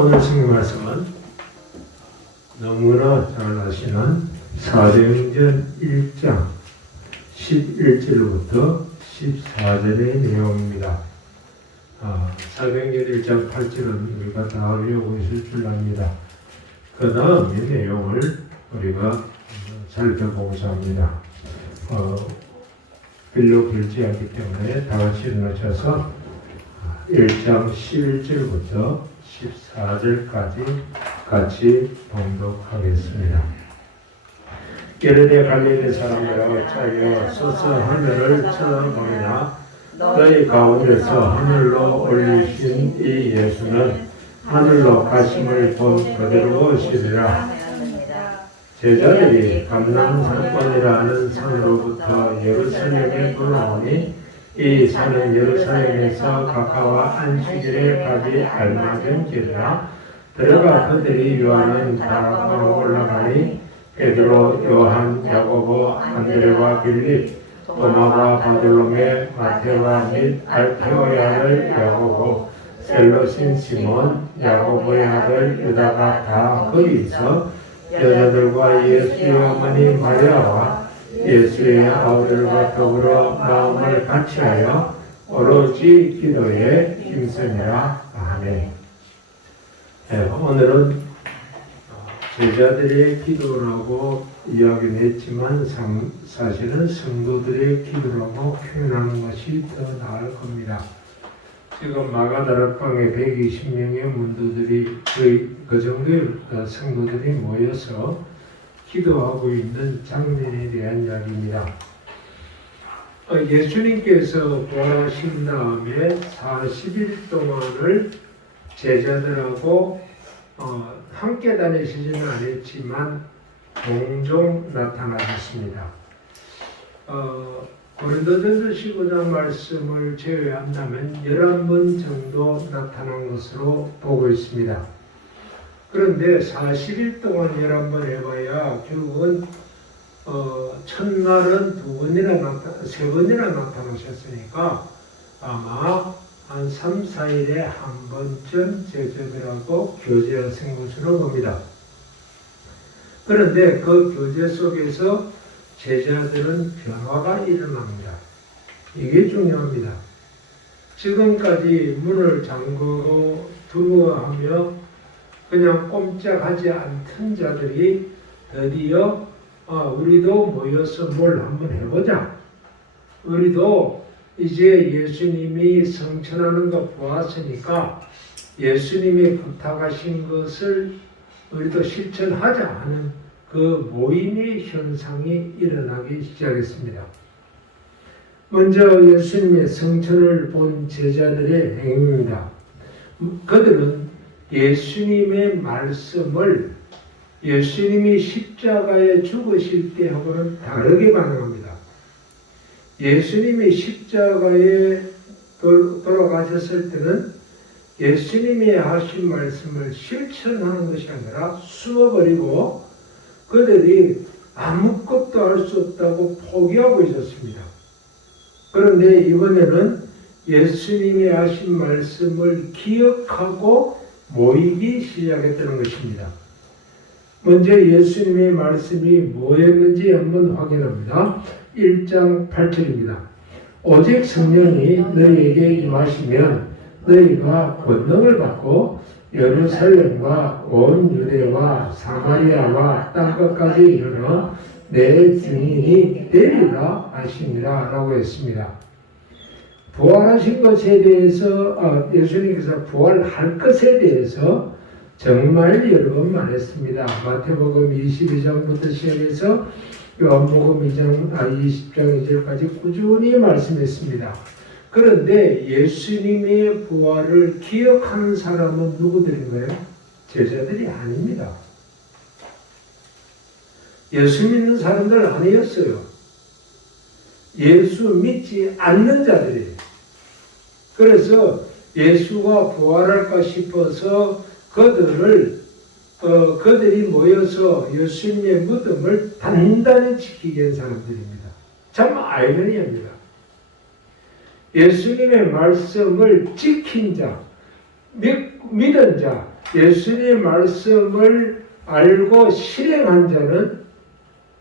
오늘 성경 말씀은 너무나 잘 아시는 사도행전 1장 11절부터 14절의 내용입니다. 사도행전 1장 8절은 우리가 다 외우고 있을 줄 압니다. 그 다음의 내용을 우리가 살펴보고자 합니다. 별로 길지 않기 때문에 다 같이 일어나셔서 1장 11절부터 14절까지 같이 봉독하겠습니다. 게르네 갈릴리 사람들아 어찌하여 서서 하늘을 쳐다보느냐. 너희 가운데서 하늘로 올리신 이 예수는 하늘로 가심을 본 그대로 오시리라. 제자들이 감람산권이라 하는 산으로부터 예루살렘에 돌아오니 이 산은 예루살렘에서 가까워 안식일에 가기 알맞은 길이라. 들어가 그들이 요한은 다락방으로 올라가니 베드로, 요한, 야고보, 안드레와 빌립, 도마와 바돌로메, 마테와 및 알페오의 아들 야고보, 셀로신 시몬, 야고보의 아들 유다가 다 거기서 여자들과 예수의 어머니 마리아와 예수의 아우들과 더불어 마음을 같이하여 오로지 기도에 힘쓰니라. 아멘. 오늘은 제자들의 기도라고 이야기는 했지만 사실은 성도들의 기도라고 표현하는 것이 더 나을 겁니다. 지금 마가다락방에 120명의 문도들이 그 정도의 성도들이 모여서 기도하고 있는 장면에 대한 이야기입니다. 예수님께서 부활하신 다음에 40일 동안을 제자들하고 함께 다니시지는 않았지만 종종 나타나셨습니다. 고린도전서 15장 말씀을 제외한다면 11번 정도 나타난 것으로 보고 있습니다. 그런데 40일 동안 11번 해봐야 결국은 첫날은 3번이나 나타나셨으니까 아마 한 3, 4일에 한 번쯤 제자들하고 교제하신 것으로 봅니다. 그런데 그 교제 속에서 제자들은 변화가 일어납니다. 이게 중요합니다. 지금까지 문을 잠그고 두려워하며 그냥 꼼짝하지 않던 자들이 드디어 우리도 모여서 뭘 한번 해보자. 우리도 이제 예수님이 성천하는 거 보았으니까 예수님이 부탁하신 것을 우리도 실천하자 하는 그 모임의 현상이 일어나기 시작했습니다. 먼저 예수님의 성천을 본 제자들의 행위입니다. 그들은 예수님의 말씀을 예수님이 십자가에 죽으실 때하고는 다르게 반응합니다. 예수님이 십자가에 돌아가셨을 때는 예수님이 하신 말씀을 실천하는 것이 아니라 숨어버리고 그들이 아무것도 할 수 없다고 포기하고 있었습니다. 그런데 이번에는 예수님이 하신 말씀을 기억하고 모이기 시작했다는 것입니다. 먼저 예수님의 말씀이 뭐였는지 한번 확인합니다. 1장 8절입니다. 오직 성령이 너희에게 임하시면 너희가 권능을 받고 예루살렘과 온 유대와 사마리아와 땅끝까지 이르러 내 증인이 되리라 하시니라 라고 했습니다. 부활하신 것에 대해서 예수님께서 부활할 것에 대해서 정말 여러 번 말했습니다. 마태복음 22장부터 시작해서 요한복음 20장 2절까지 꾸준히 말씀했습니다. 그런데 예수님의 부활을 기억하는 사람은 누구들인가요? 제자들이 아닙니다. 예수 믿는 사람들 아니었어요. 예수 믿지 않는 자들이에요. 그래서 예수가 부활할까 싶어서 그들이 모여서 예수님의 무덤을 단단히 지키게 한 사람들입니다. 참 아이러니합니다. 예수님의 말씀을 지킨 자, 믿은 자, 예수님의 말씀을 알고 실행한 자는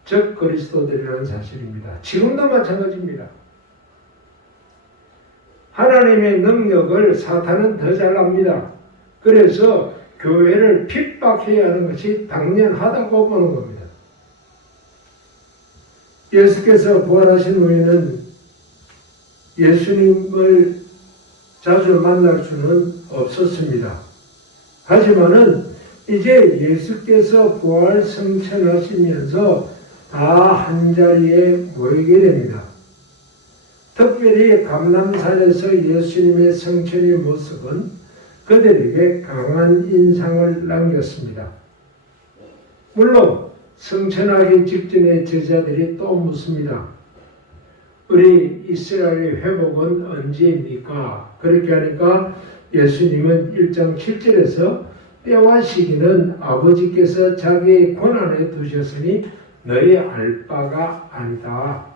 적 그리스도들이라는 사실입니다. 지금도 마찬가지입니다. 하나님의 능력을 사탄은 더 잘 압니다. 그래서 교회를 핍박해야 하는 것이 당연하다고 보는 겁니다. 예수께서 부활하신 후에는 예수님을 자주 만날 수는 없었습니다. 하지만은 이제 예수께서 부활 승천하시면서 다 한자리에 모이게 됩니다. 특별히 감람산에서 예수님의 승천의 모습은 그들에게 강한 인상을 남겼습니다. 물론 승천하기 직전에 제자들이 또 묻습니다. 우리 이스라엘의 회복은 언제입니까? 그렇게 하니까 예수님은 1장 7절에서 때와 시기는 아버지께서 자기의 권한에 두셨으니 너희 알 바가 아니다.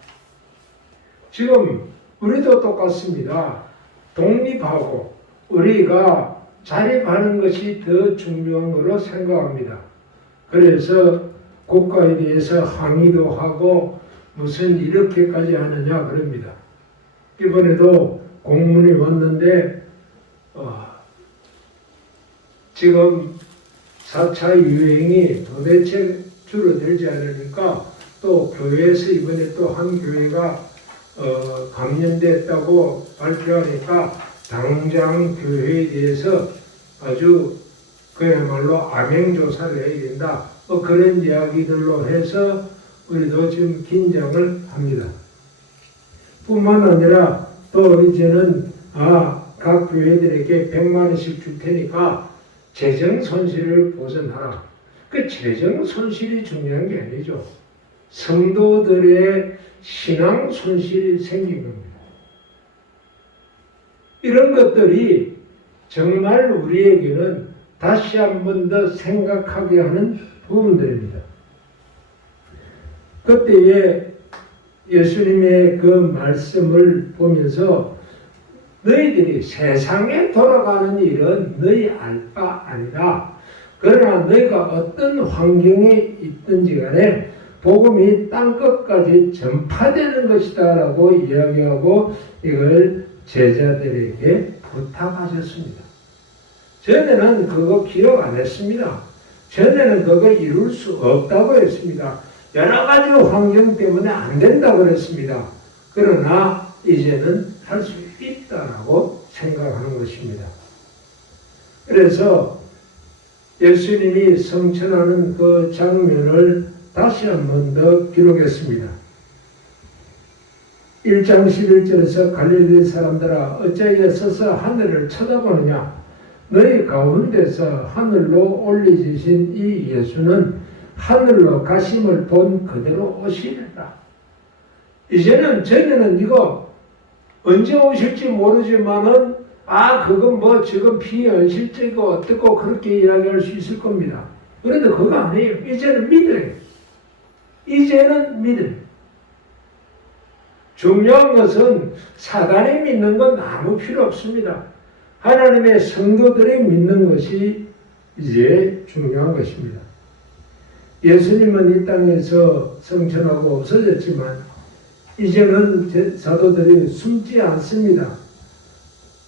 지금 우리도 똑같습니다. 독립하고 우리가 자립하는 것이 더 중요한 걸로 생각합니다. 그래서 국가에 대해서 항의도 하고 무슨 이렇게까지 하느냐 그럽니다. 이번에도 공문이 왔는데 지금 4차 유행이 도대체 줄어들지 않으니까 또 교회에서 이번에 또 한 교회가 감염됐다고 발표하니까 당장 교회에 대해서 아주 그야말로 암행조사를 해야 된다. 그런 이야기들로 해서 우리도 지금 긴장을 합니다. 뿐만 아니라 또 이제는 각 교회들에게 100만 원씩 줄 테니까 재정 손실을 보전하라. 그 재정 손실이 중요한 게 아니죠. 성도들의 신앙 손실이 생긴 겁니다. 이런 것들이 정말 우리에게는 다시 한 번 더 생각하게 하는 부분들입니다. 그때에 예수님의 그 말씀을 보면서 너희들이 세상에 돌아가는 일은 너희 알 바 아니라 그러나 너희가 어떤 환경에 있든지 간에 복음이 땅끝까지 전파되는 것이다 라고 이야기하고 이걸 제자들에게 부탁하셨습니다. 전에는 그거 기억 안 했습니다. 전에는 그거 이룰 수 없다고 했습니다. 여러 가지 환경 때문에 안 된다고 그랬습니다. 그러나 이제는 할 수 있다라고 생각하는 것입니다. 그래서 예수님이 성천하는 그 장면을 다시 한 번 더 기록했습니다. 1장 11절에서 갈릴리 사람들아 어찌하여 서서 하늘을 쳐다보느냐 너희 가운데서 하늘로 올리지신 이 예수는 하늘로 가심을 본 그대로 오시리라. 이제는 전에는 이거 언제 오실지 모르지만은 그건 뭐 지금 비현실적이고 어떻고 그렇게 이야기할 수 있을 겁니다. 그런데 그거 아니에요. 이제는 믿어요. 이제는 믿어요. 중요한 것은 사단이 믿는 건 아무 필요 없습니다. 하나님의 성도들이 믿는 것이 이제 중요한 것입니다. 예수님은 이 땅에서 성천하고 없어졌지만 이제는 사도들이 숨지 않습니다.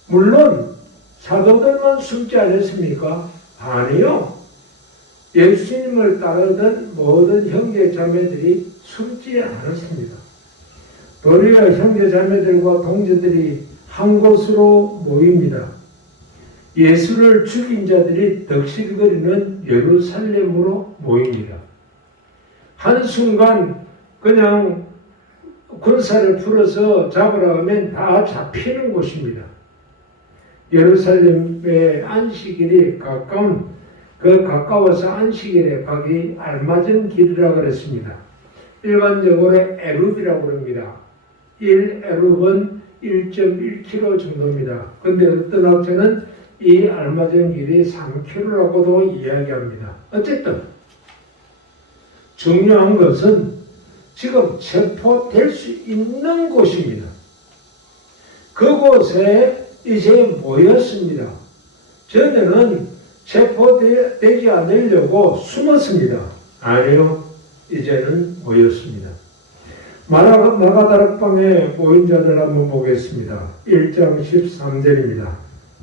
물론 사도들만 숨지 않았습니까? 아니요. 예수님을 따르던 모든 형제 자매들이 숨지 않았습니다. 도리어 형제 자매들과 동지들이 한 곳으로 모입니다. 예수를 죽인 자들이 덕실거리는 예루살렘으로 모입니다. 한순간 그냥 군사를 풀어서 잡으라 하면 다 잡히는 곳입니다. 예루살렘의 안식일이 가까워서 안식일에 가기 알맞은 길이라고 그랬습니다. 일반적으로 에룹이라고 합니다. 1에룹은 1.1km 정도입니다. 그런데 어떤 학자는 이 알맞은 길이 3km라고도 이야기합니다. 어쨌든 중요한 것은 지금 체포될 수 있는 곳입니다. 그곳에 이제 모였습니다. 전에는 체포되지 않으려고 숨었습니다. 아니요, 이제는 모였습니다. 마가다락방에 모인 자들 한번 보겠습니다. 1장 13절입니다.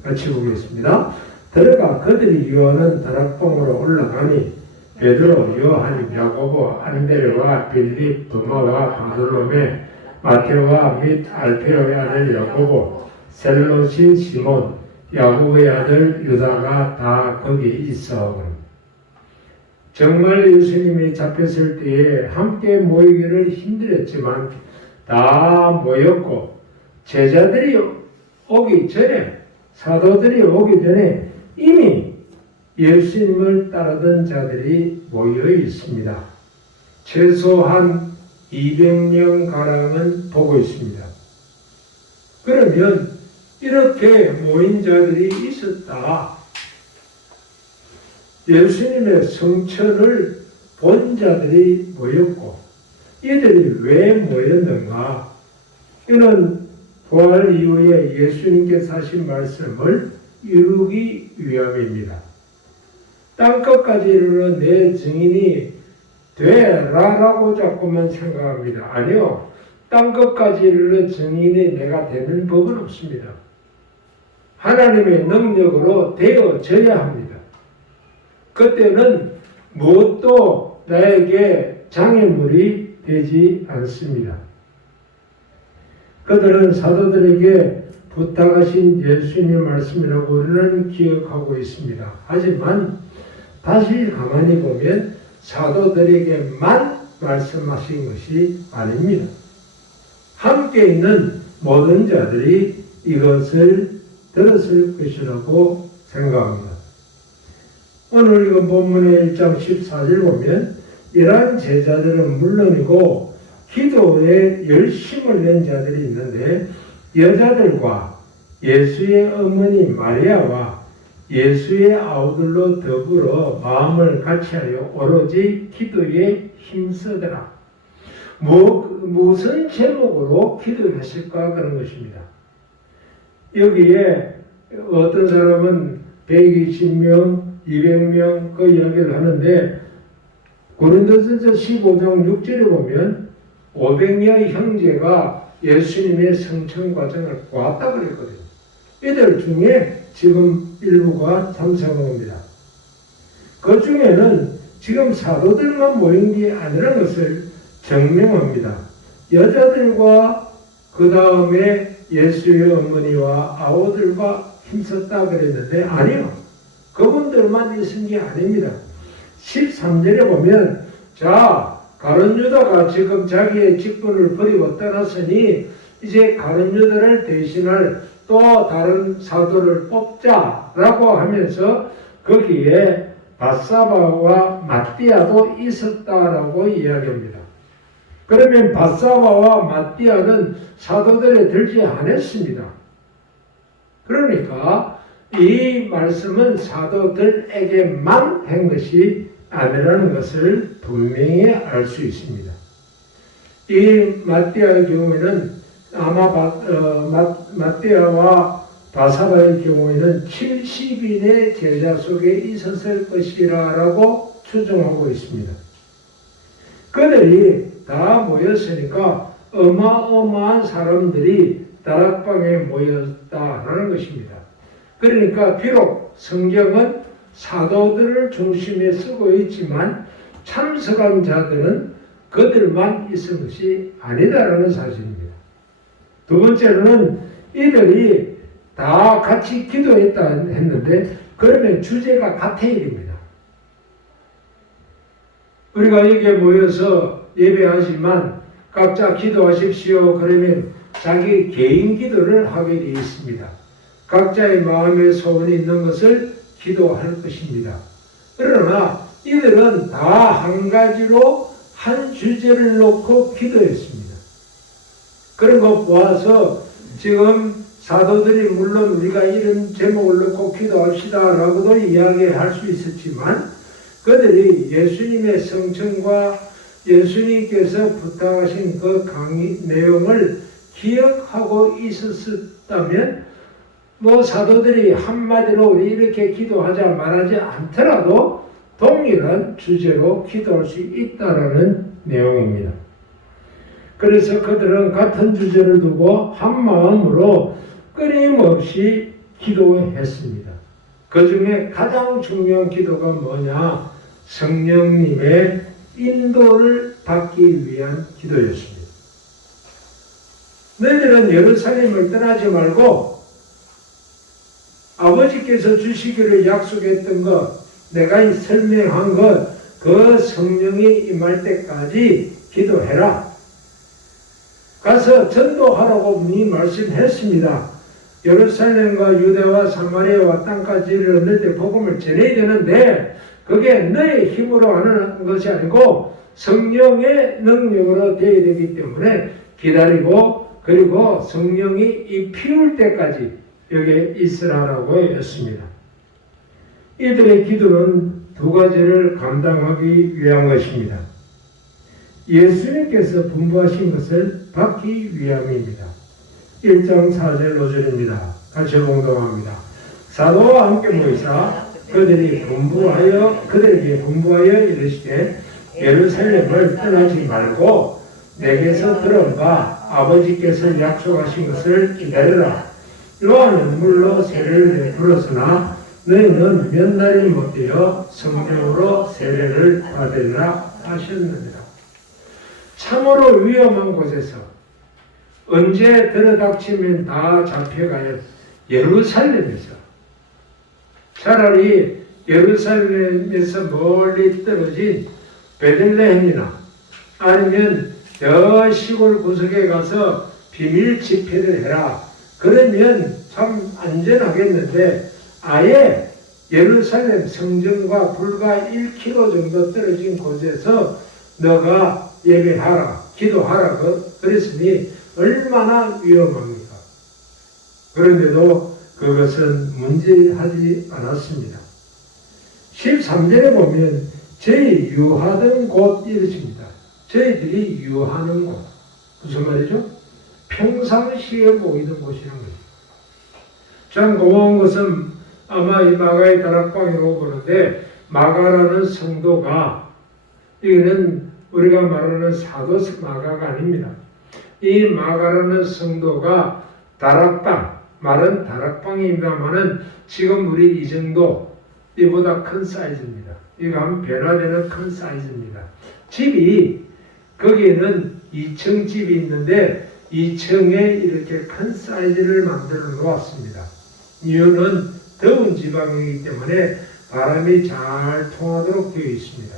같이 보겠습니다. 들어가 그들이 유하는 다락방으로 올라가니 베드로, 요한, 야고보, 안드레와 빌립, 도마와 바돌로메, 마테오와 및 알페오의 아들 야고보, 셀롯인 시몬, 야고보의 아들 유다가 다 거기 있어. 정말 예수님이 잡혔을 때에 함께 모이기를 힘들었지만 다 모였고, 제자들이 오기 전에, 사도들이 오기 전에 이미 예수님을 따르던 자들이 모여 있습니다. 최소한 200명가량은 보고 있습니다. 그러면 이렇게 모인 자들이 있었다. 예수님의 성천을 본 자들이 모였고, 이들이 왜 모였는가? 이는 부활 이후에 예수님께서 하신 말씀을 이루기 위함입니다. 땅끝까지 이르러 내 증인이 되라라고 자꾸만 생각합니다. 아니요. 땅끝까지 이르러 증인이 내가 되는 법은 없습니다. 하나님의 능력으로 되어져야 합니다. 그때는 무엇도 나에게 장애물이 되지 않습니다. 그들은 사도들에게 부탁하신 예수님의 말씀이라고 우리는 기억하고 있습니다. 하지만 다시 가만히 보면 사도들에게만 말씀하신 것이 아닙니다. 함께 있는 모든 자들이 이것을 들었을 것이라고 생각합니다. 오늘 이거 본문의 1장 14절 보면 이러한 제자들은 물론이고 기도에 열심을 낸 자들이 있는데 여자들과 예수의 어머니 마리아와 예수의 아우들로 더불어 마음을 같이하여 오로지 기도에 힘쓰더라. 무슨 제목으로 기도했을까 그런 것입니다. 여기에 어떤 사람은 120명, 200명 그 이야기를 하는데 고린도전서 15장 6절에 보면 500명의 형제가 예수님의 성천 과정을 보았다 그랬거든요. 이들 중에 지금 일부가 참석합니다. 그 중에는 지금 사도들만 모인 게 아니라는 것을 증명합니다. 여자들과 그 다음에 예수의 어머니와 아우들과 힘썼다 그랬는데 아니요. 그분들만 있은 게 아닙니다. 13절에 보면 자 가룟 유다가 지금 자기의 직분을 버리고 떠났으니 이제 가룟 유다를 대신할 또 다른 사도를 뽑자라고 하면서 거기에 바사바와 마띠아도 있었다라고 이야기합니다. 그러면 바사바와 마띠아는 사도들에 들지 않았습니다. 그러니까 이 말씀은 사도들에게만 한 것이 아니라는 것을 분명히 알 수 있습니다. 이 마띠아의 경우에는 아마 마띠아와 바사바의 경우에는 70인의 제자 속에 있었을 것이라고 추정하고 있습니다. 그들이 다 모였으니까 어마어마한 사람들이 다락방에 모였다라는 것입니다. 그러니까 비록 성경은 사도들을 중심에 쓰고 있지만 참석한 자들은 그들만 있은 것이 아니다라는 사실입니다. 두 번째로는 이들이 다 같이 기도했다 했는데 그러면 주제가 같은 일입니다. 우리가 여기에 모여서 예배하지만 각자 기도하십시오. 그러면 자기 개인 기도를 하게 되어 있습니다. 각자의 마음에 소원이 있는 것을 기도할 것입니다. 그러나 이들은 다 한 가지로 한 주제를 놓고 기도했습니다. 그런 것 보아서 지금 사도들이 물론 우리가 이런 제목을 놓고 기도합시다 라고도 이야기할 수 있었지만 그들이 예수님의 성천과 예수님께서 부탁하신 그 강의 내용을 기억하고 있었다면 뭐 사도들이 한마디로 우리 이렇게 기도하자 말하지 않더라도 동일한 주제로 기도할 수 있다라는 내용입니다. 그래서 그들은 같은 주제를 두고 한 마음으로 끊임없이 기도했습니다. 그 중에 가장 중요한 기도가 뭐냐? 성령님의 인도를 받기 위한 기도였습니다. 너희들은 예루살렘을 떠나지 말고 아버지께서 주시기를 약속했던 것, 내가 설명한 것, 그 성령이 임할 때까지 기도해라. 가서 전도하라고 분이 말씀했습니다. 예루살렘과 유대와 사마리아와 땅까지 이르렀을 때 복음을 전해야 되는데 그게 너의 힘으로 하는 것이 아니고 성령의 능력으로 되어야 되기 때문에 기다리고 그리고 성령이 이 피울 때까지 여기에 있으라고 했습니다. 이들의 기도는 두 가지를 감당하기 위한 것입니다. 예수님께서 분부하신 것을 받기 위함입니다. 1장 4절 5절입니다. 같이 봉독합니다. 사도와 함께 모이사 그들에게 분부하여 이르시되 예루살렘을 떠나지 말고 내게서 들은 바 아버지께서 약속하신 것을 기다려라. 요한은 물로 세례를 베풀었으나 너희는 몇 날이 못되어 성령으로 세례를 받으리라 하셨느니라. 참으로 위험한 곳에서 언제 들어닥치면 다 잡혀가요. 예루살렘에서 차라리 예루살렘에서 멀리 떨어진 베들레헴이나 아니면 저 시골 구석에 가서 비밀 집회를 해라. 그러면 참 안전하겠는데 아예 예루살렘 성전과 불과 1km 정도 떨어진 곳에서 너가 예배하라, 기도하라 그랬으니 얼마나 위험합니까? 그런데도 그것은 문제하지 않았습니다. 13절에 보면 저희 유하던 곳 이렇습니다. 저희들이 유하는 곳. 무슨 말이죠? 평상시에 보이던 곳이라는 거죠. 참 고마운 것은 아마 이 마가의 다락방이라고 보는데 마가라는 성도가 이거는 우리가 말하는 사도 마가가 아닙니다. 이 마가라는 성도가 다락방, 말은 다락방입니다만은 지금 우리 이 정도 이보다 큰 사이즈입니다. 이거 한 변화되는 큰 사이즈입니다. 집이 거기에는 2층 집이 있는데 2층에 이렇게 큰 사이즈를 만들어 놓았습니다. 이유는 더운 지방이기 때문에 바람이 잘 통하도록 되어 있습니다.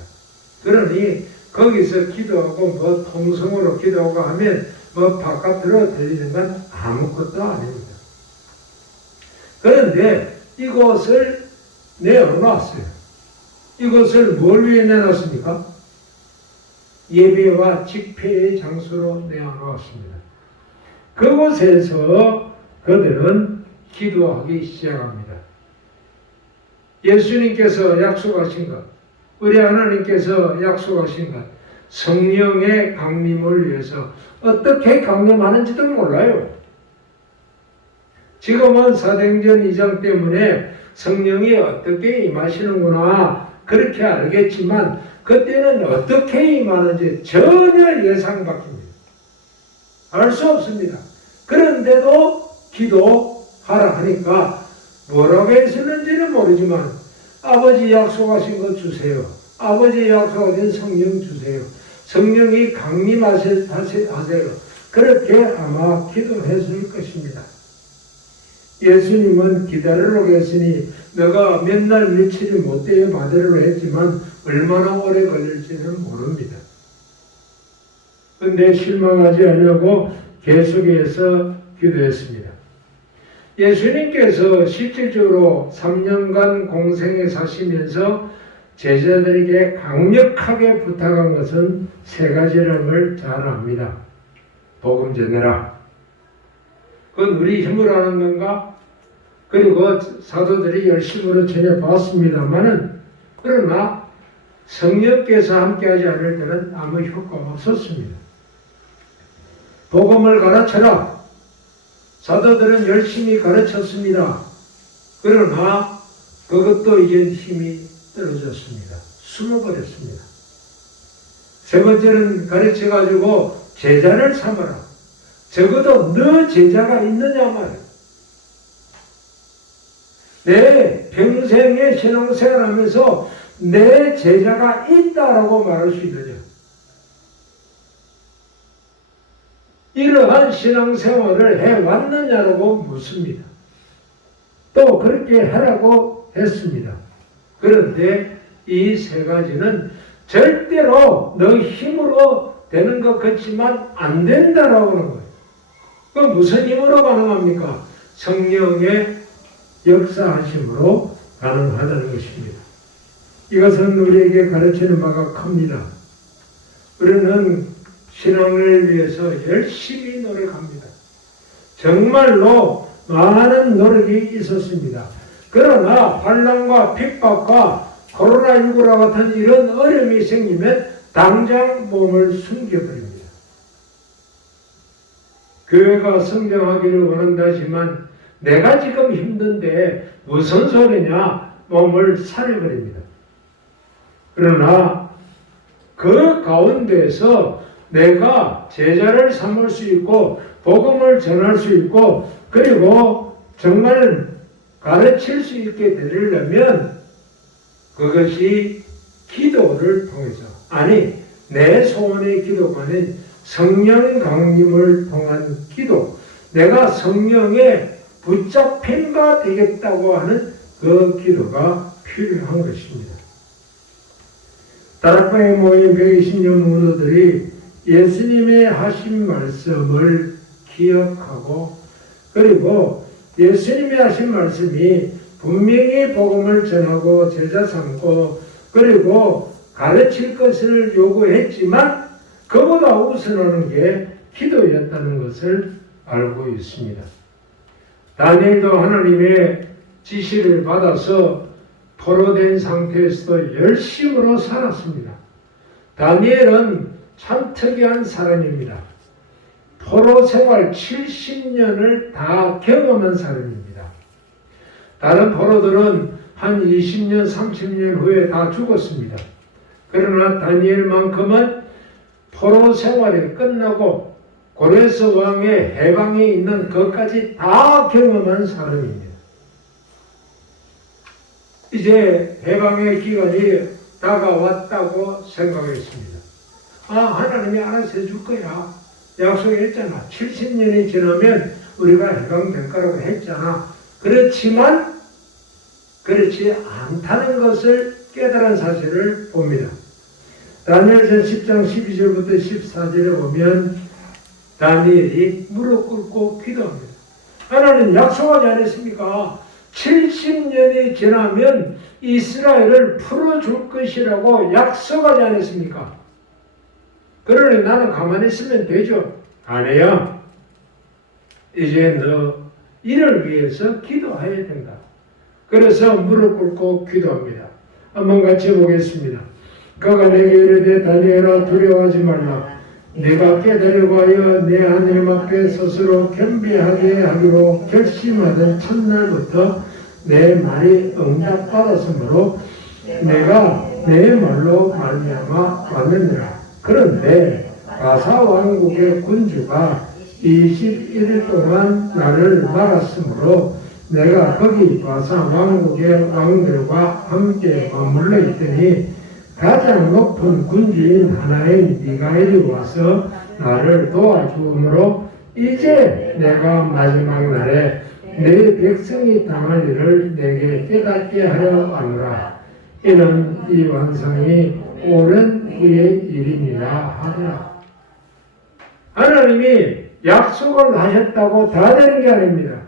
그러니 거기서 기도하고 뭐 통성으로 기도하고 하면 뭐 바깥으로 들리는 건 아무것도 아닙니다. 그런데 이곳을 내어놨어요. 이곳을 뭘 위해 내놨습니까? 예배와 집회의 장소로 내어놓았습니다. 그곳에서 그들은 기도하기 시작합니다. 예수님께서 약속하신 것, 우리 하나님께서 약속하신 것, 성령의 강림을 위해서 어떻게 강림하는지도 몰라요. 지금은 사도행전 2장 때문에 성령이 어떻게 임하시는구나 그렇게 알겠지만 그때는 어떻게 임하는지 전혀 예상 밖입니다. 알 수 없습니다. 그런데도 기도하라 하니까 뭐라고 했었는지는 모르지만 아버지 약속하신 것 주세요. 아버지 약속하신 성령 주세요. 성령이 강림하세요. 그렇게 아마 기도했을 것입니다. 예수님은 기다리라고 했으니 너가 몇 날 며칠이 못되어 받으려고 했지만 얼마나 오래 걸릴지는 모릅니다. 그런데 실망하지 않으려고 계속해서 기도했습니다. 예수님께서 실질적으로 3년간 공생에 사시면서 제자들에게 강력하게 부탁한 것은 세 가지라는 걸 잘 압니다. 복음 전해라. 그건 우리 힘으로 하는 건가? 그리고 사도들이 열심으로 전해봤습니다만은 그러나 성령께서 함께하지 않을 때는 아무 효과가 없었습니다. 복음을 가르쳐라. 사도들은 열심히 가르쳤습니다. 그러나 그것도 이제 힘이 떨어졌습니다. 숨어버렸습니다. 세 번째는 가르쳐가지고 제자를 삼아라. 적어도 너 제자가 있느냐 말이야. 내 평생의 신앙생활하면서 내 제자가 있다라고 말할 수 있느냐. 이러한 신앙생활을 해왔느냐라고 묻습니다. 또 그렇게 하라고 했습니다. 그런데 이 세 가지는 절대로 너 힘으로 되는 것 같지만 안 된다라고 하는 거예요. 그 무슨 힘으로 가능합니까? 성령의 역사하심으로 가능하다는 것입니다. 이것은 우리에게 가르치는 바가 큽니다. 우리는 신앙을 위해서 열심히 노력합니다. 정말로 많은 노력이 있었습니다. 그러나 환난과 핍박과 코로나19와 같은 이런 어려움이 생기면 당장 몸을 숨겨버립니다. 교회가 성장하기를 원한다지만 내가 지금 힘든데 무슨 소리냐 몸을 사려버립니다. 그러나 그 가운데서 내가 제자를 삼을 수 있고 복음을 전할 수 있고 그리고 정말 가르칠 수 있게 되려면 그것이 기도를 통해서 아니 내 소원의 기도가 아닌 성령 강림을 통한 기도 내가 성령에 붙잡힌 바 되겠다고 하는 그 기도가 필요한 것입니다. 다락방에 모인 120년 무도들이 예수님의 하신 말씀을 기억하고 그리고 예수님이 하신 말씀이 분명히 복음을 전하고 제자 삼고 그리고 가르칠 것을 요구했지만 그보다 우선하는 게 기도였다는 것을 알고 있습니다. 다니엘도 하나님의 지시를 받아서 포로된 상태에서도 열심으로 살았습니다. 다니엘은 참 특이한 사람입니다. 포로 생활 70년을 다 경험한 사람입니다. 다른 포로들은 한 20년, 30년 후에 다 죽었습니다. 그러나 다니엘만큼은 포로 생활이 끝나고 고레스 왕의 해방에 있는 것까지 다 경험한 사람입니다. 이제 해방의 기간이 다가왔다고 생각했습니다. 하나님이 알아서 해줄 거야. 약속했잖아. 70년이 지나면 우리가 해방될 거라고 했잖아. 그렇지만 그렇지 않다는 것을 깨달은 사실을 봅니다. 다니엘서 10장 12절부터 14절에 보면 다니엘이 무릎 꿇고 기도합니다. 하나님 약속하지 않았습니까? 70년이 지나면 이스라엘을 풀어줄 것이라고 약속하지 않았습니까? 그러니 나는 가만히 있으면 되죠. 아니야. 이제 너 이를 위해서 기도해야 된다. 그래서 무릎 꿇고 기도합니다. 한번 같이 보겠습니다. 그가 내게 이르되 다니엘아 두려워하지 말라. 내가 깨달으려고 하여 내 하나님 앞에 스스로 겸비하게 하기로 결심하던 첫날부터 내 말이 응답받았으므로 내가 내 말로 말미암아 왔느니라. 그런데 바사 왕국의 군주가 21일 동안 나를 막았으므로 내가 거기 바사 왕국의 왕들과 함께 머물러 있더니 가장 높은 군주인 하나인 미가엘이 와서 나를 도와주므로 이제 내가 마지막 날에 내 백성이 당할 일을 내게 깨닫게 하려 하노라. 이는 이 완성이 오랜 후의 일입니다 하더라. 하나님이 약속을 하셨다고 다 되는 게 아닙니다.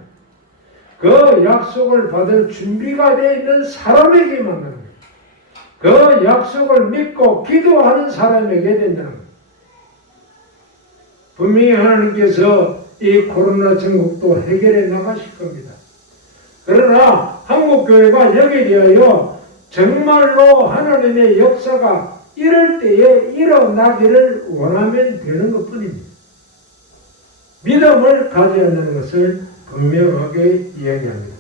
그 약속을 받을 준비가 되어 있는 사람에게 만나는 거예요. 그 약속을 믿고 기도하는 사람에게 된다는 거예요. 분명히 하나님께서 이 코로나 전국도 해결해 나가실 겁니다. 그러나 한국교회가 여기에 대하여 정말로 하나님의 역사가 이럴 때에 일어나기를 원하면 되는 것 뿐입니다. 믿음을 가져야 한다는 것을 분명하게 이야기합니다.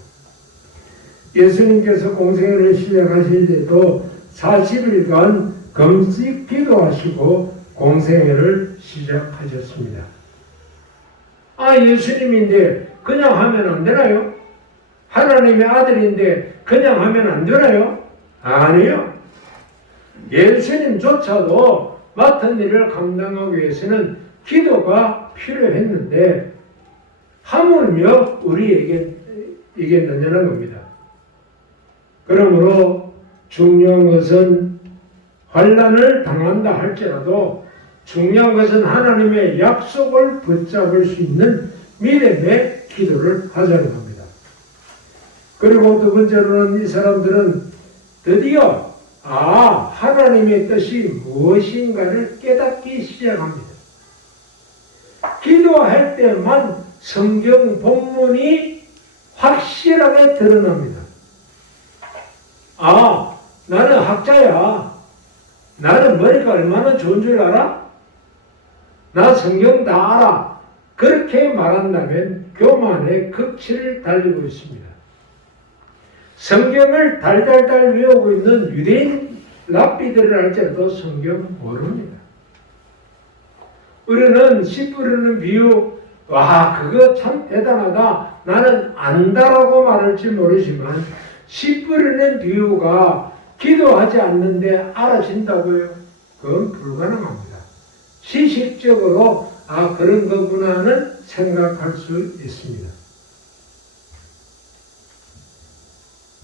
예수님께서 공생애를 시작하실 때도 40일간 금식 기도하시고 공생애를 시작하셨습니다. 예수님인데 그냥 하면 안 되나요? 하나님의 아들인데 그냥 하면 안 되나요? 아니요. 예수님조차도 맡은 일을 감당하기 위해서는 기도가 필요했는데 하물며 우리에게 이겠느냐는 겁니다. 그러므로 중요한 것은 환난을 당한다 할지라도 중요한 것은 하나님의 약속을 붙잡을 수 있는 믿음의 기도를 하자는 겁니다. 그리고 두 번째로는 이 사람들은 드디어 하나님의 뜻이 무엇인가를 깨닫기 시작합니다. 기도할 때만 성경 본문이 확실하게 드러납니다. 나는 학자야. 나는 머리가 얼마나 좋은 줄 알아? 나 성경 다 알아. 그렇게 말한다면 교만의 극치를 달리고 있습니다. 성경을 달달달 외우고 있는 유대인 랍비들을 할지라도 성경 모릅니다. 우리는 씨 뿌리는 비유, 그거 참 대단하다. 나는 안다라고 말할지 모르지만 씨 뿌리는 비유가 기도하지 않는데 알아진다고요? 그건 불가능합니다. 시식적으로 그런 거구나는 생각할 수 있습니다.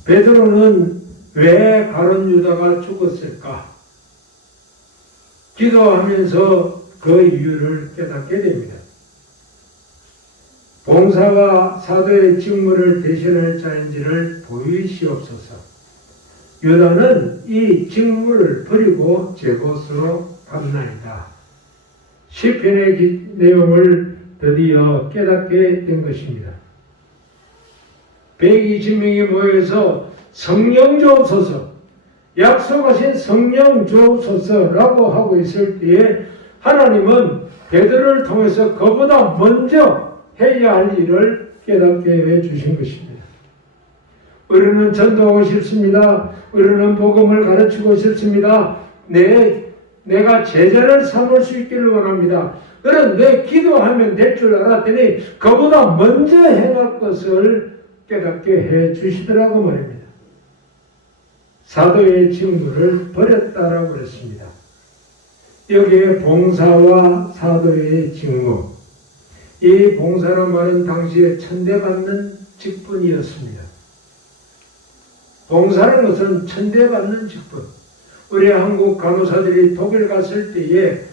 베드로는 왜 가룟 유다가 죽었을까? 기도하면서 그 이유를 깨닫게 됩니다. 봉사와 사도의 직무를 대신할 자인지를 보이시옵소서. 유다는 이 직무를 버리고 제 곳으로 갔나이다. 시편의 내용을 드디어 깨닫게 된 것입니다. 120명이 모여서 성령 주옵소서, 약속하신 성령 주옵소서라고 하고 있을 때에 하나님은 베드로를 통해서 그보다 먼저 해야 할 일을 깨닫게 해 주신 것입니다. 우리는 전도하고 싶습니다. 우리는 복음을 가르치고 싶습니다. 내가 제자를 삼을 수 있기를 원합니다. 그런데 기도하면 될 줄 알았더니 그보다 먼저 행할 것을 깨닫게 해 주시더라고 말입니다. 사도의 직무를 버렸다라고 그랬습니다. 여기에 봉사와 사도의 직무, 이 봉사란 말은 당시에 천대받는 직분이었습니다. 봉사라는 것은 천대받는 직분. 우리 한국 간호사들이 독일 갔을 때에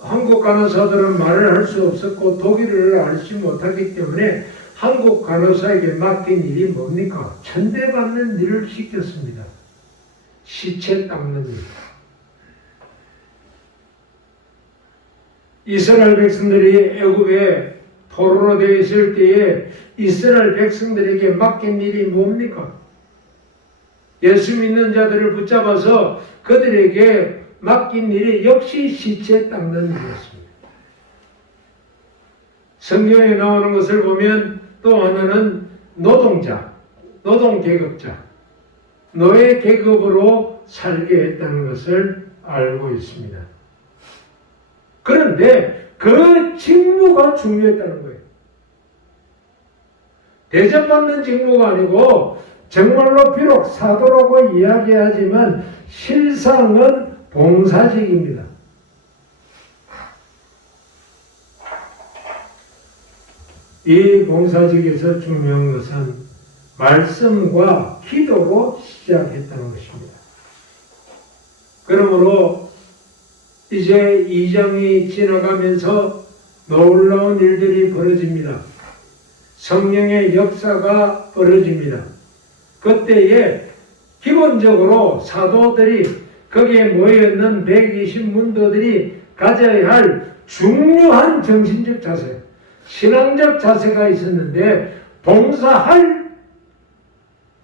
한국 간호사들은 말을 할 수 없었고 독일어를 알지 못하기 때문에 한국 간호사에게 맡긴 일이 뭡니까? 천대받는 일을 시켰습니다. 시체 닦는 일. 이스라엘 백성들이 애굽에 포로로 되어 있을 때에 이스라엘 백성들에게 맡긴 일이 뭡니까? 예수 믿는 자들을 붙잡아서 그들에게 맡긴 일이 역시 시체 닦는 일이었습니다. 성경에 나오는 것을 보면 또 하나는 노동자, 노동계급자, 노예 계급으로 살게 했다는 것을 알고 있습니다. 그런데 그 직무가 중요했다는 거예요. 대접받는 직무가 아니고 정말로 비록 사도라고 이야기하지만 실상은 봉사직입니다. 이 봉사직에서 중요한 것은 말씀과 기도로 시작했다는 것입니다. 그러므로 이제 2장이 지나가면서 놀라운 일들이 벌어집니다. 성령의 역사가 벌어집니다. 그때에 기본적으로 사도들이 거기에 모여있는 120문도들이 가져야 할 중요한 정신적 자세, 신앙적 자세가 있었는데 봉사할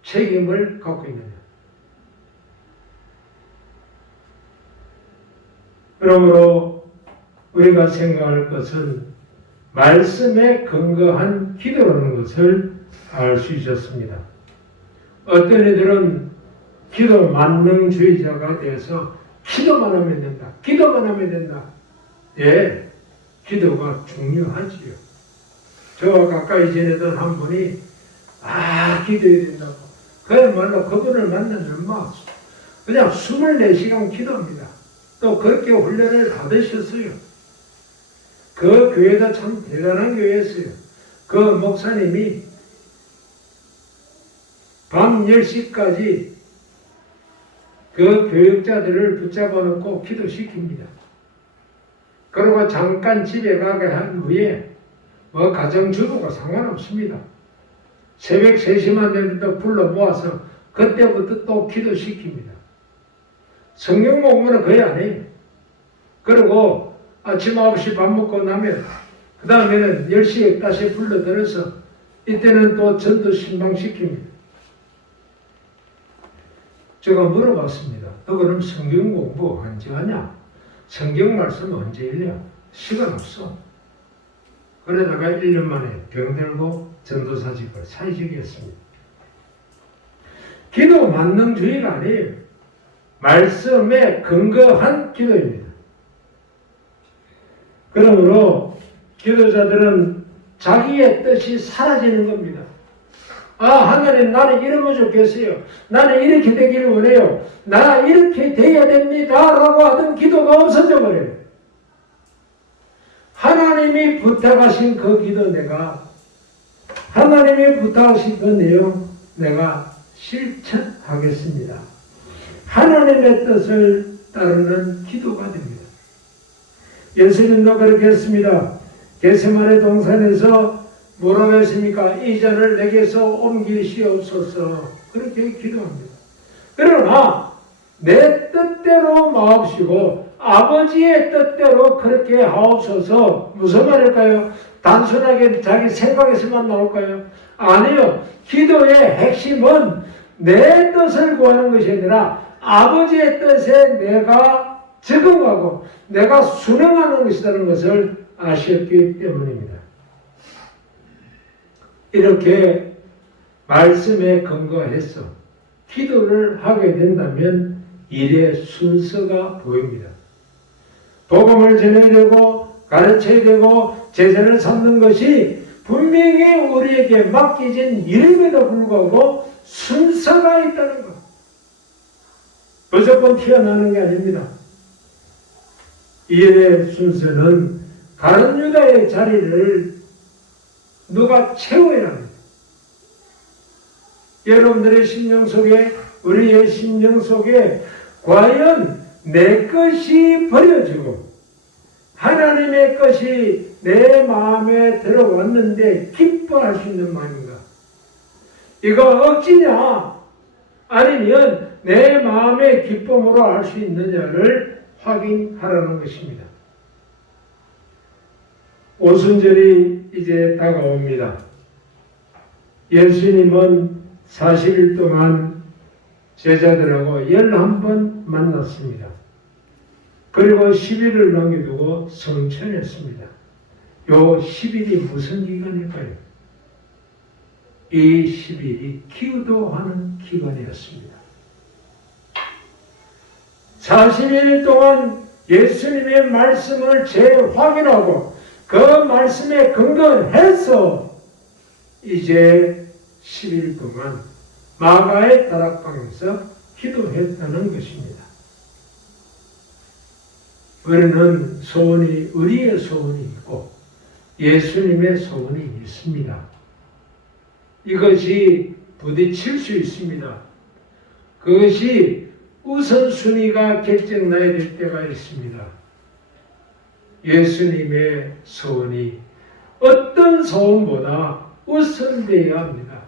책임을 갖고 있는 거예요. 그러므로 우리가 생각할 것은 말씀에 근거한 기도라는 것을 알 수 있었습니다. 어떤 이들은 기도 만능주의자가 돼서 기도만 하면 된다. 기도만 하면 된다. 예, 기도가 중요하지요. 저와 가까이 지내던 한 분이 기도해야 된다고. 그야말로 그분을 만나면 막 그냥 24시간 기도합니다. 또 그렇게 훈련을 받으셨어요. 그 교회도 참 대단한 교회였어요. 그 목사님이 밤 10시까지 그 교육자들을 붙잡아 놓고 기도시킵니다. 그리고 잠깐 집에 가게 한 후에 가정주부가 상관없습니다. 새벽 3시만 되면 불러 모아서 그때부터 또 기도시킵니다. 성경 공부는 거의 안 해요. 그리고 아침 9시 밥 먹고 나면 그 다음에는 10시에 다시 불러들여서 이때는 또 전도 신방시킵니다. 제가 물어봤습니다. 너 그럼 성경 공부 언제 하냐? 성경 말씀 언제 읽냐? 시간 없어. 그러다가 1년 만에 병들고 전도사직을 사회직이 했습니다. 기도 만능주의가 아니에요. 말씀에 근거한 기도입니다. 그러므로 기도자들은 자기의 뜻이 사라지는 겁니다. 하나님 나는 이러면 좋겠어요. 나는 이렇게 되기를 원해요. 나 이렇게 돼야 됩니다. 라고 하던 기도가 없어져 버려요. 하나님이 부탁하신 그 기도 하나님이 부탁하신 그 내용 내가 실천하겠습니다. 하나님의 뜻을 따르는 기도가 됩니다. 예수님도 그렇게 했습니다. 겟세마네 동산에서 뭐라고 했습니까? 이 잔을 내게서 옮기시옵소서. 그렇게 기도합니다. 그러나 내 뜻대로 마옵시고 아버지의 뜻대로 그렇게 하옵소서. 무슨 말일까요? 단순하게 자기 생각에서만 나올까요? 아니요. 기도의 핵심은 내 뜻을 구하는 것이 아니라 아버지의 뜻에 내가 적응하고 내가 순응하는 것이라는 것을 아셨기 때문입니다. 이렇게 말씀에 근거해서 기도를 하게 된다면 일의 순서가 보입니다. 복음을 전해야 되고 가르쳐야 되고 제자를 삼는 것이 분명히 우리에게 맡겨진 일임에도 불구하고 순서가 있다는 것. 무조건 튀어나오는 게 아닙니다. 이 일의 순서는 가룟 유다의 자리를 누가 채워야 합니다. 여러분들의 심령 속에, 우리의 심령 속에 과연 내 것이 버려지고 하나님의 것이 내 마음에 들어왔는데 기뻐할 수 있는 마음인가? 이거 억지냐? 아니면 내 마음의 기쁨으로 할 수 있느냐를 확인하라는 것입니다. 오순절이 이제 다가옵니다. 예수님은 40일 동안 제자들하고 11번 만났습니다. 그리고 10일을 남겨두고 성천했습니다. 요 10일이 무슨 기간일까요? 이 10일이 기도하는 기간이었습니다. 40일 동안 예수님의 말씀을 재확인하고 그 말씀에 근거해서 이제 10일 동안 마가의 다락방에서 기도했다는 것입니다. 우리는 소원이, 우리의 소원이 있고 예수님의 소원이 있습니다. 이것이 부딪힐 수 있습니다. 그것이 우선순위가 결정나야 될 때가 있습니다. 예수님의 소원이 어떤 소원보다 우선되어야 합니다.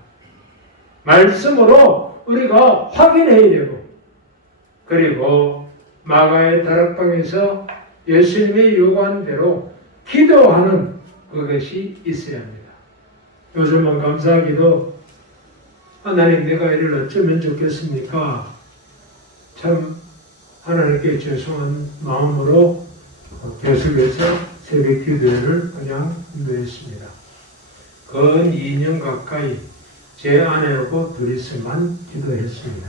말씀으로 우리가 확인해야 되고, 그리고 마가의 다락방에서 예수님의 요구한 대로 기도하는 그것이 있어야 합니다. 요즘은 감사하기도 하나님 내가 이를 어쩌면 좋겠습니까? 참 하나님께 죄송한 마음으로 계속해서 새벽 기도회를 그냥 인도했습니다. 근 2년 가까이 제 아내하고 둘이서만 기도했습니다.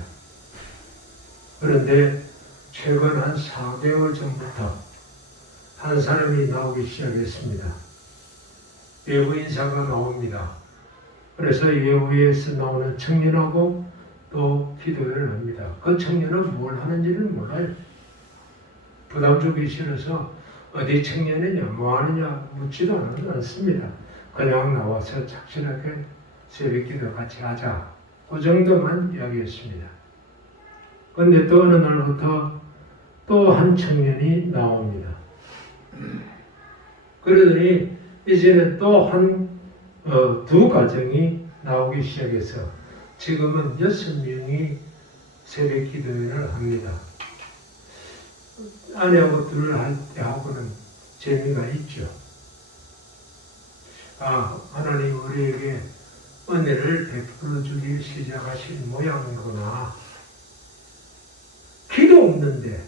그런데 최근 한 4개월 전부터 한 사람이 나오기 시작했습니다. 외부 인사가 나옵니다. 그래서 외부에서 나오는 청년하고 또 기도회를 합니다. 그 청년은 뭘 하는지는 몰라요. 부담 주기 싫어서 어디 청년이냐 뭐 하느냐 묻지도 않습니다. 그냥 나와서 착실하게 새벽기도 같이 하자. 그 정도만 이야기했습니다. 그런데 또 어느 날부터 또 한 청년이 나옵니다. 그러더니 이제는 또 두 가정이 나오기 시작해서 지금은 6명이 새벽 기도회를 합니다. 아내하고 둘을 할 때하고는 재미가 있죠. 하나님 우리에게 은혜를 베풀어 주기 시작하신 모양이구나. 기도 없는데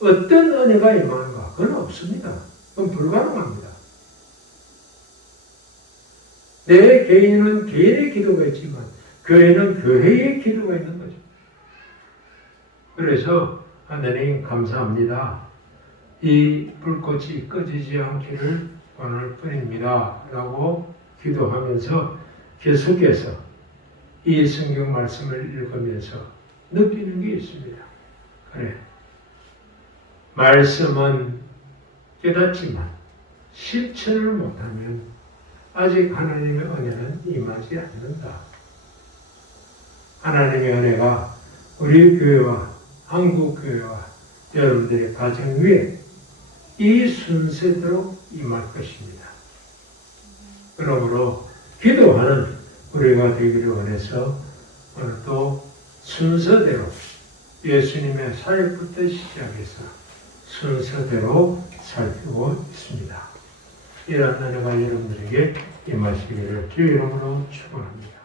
어떤 은혜가 임하는가? 그건 없습니다. 그건 불가능합니다. 내 개인은 개인의 기도가 있지만 교회는 교회의 기도가 있는 거죠. 그래서 하나님 감사합니다. 이 불꽃이 꺼지지 않기를 원할 뿐입니다. 라고 기도하면서 계속해서 이 성경 말씀을 읽으면서 느끼는 게 있습니다. 그래. 말씀은 깨닫지만 실천을 못하면 아직 하나님의 은혜는 임하지 않는다. 하나님의 은혜가 우리 교회와 한국교회와 여러분들의 가정 위에 이 순서대로 임할 것입니다. 그러므로 기도하는 우리가 되기를 원해서 오늘도 순서대로 예수님의 사역부터 시작해서 순서대로 살피고 있습니다. 이런 은혜가 여러분들에게 임하시기를 주의 이름으로 축원합니다.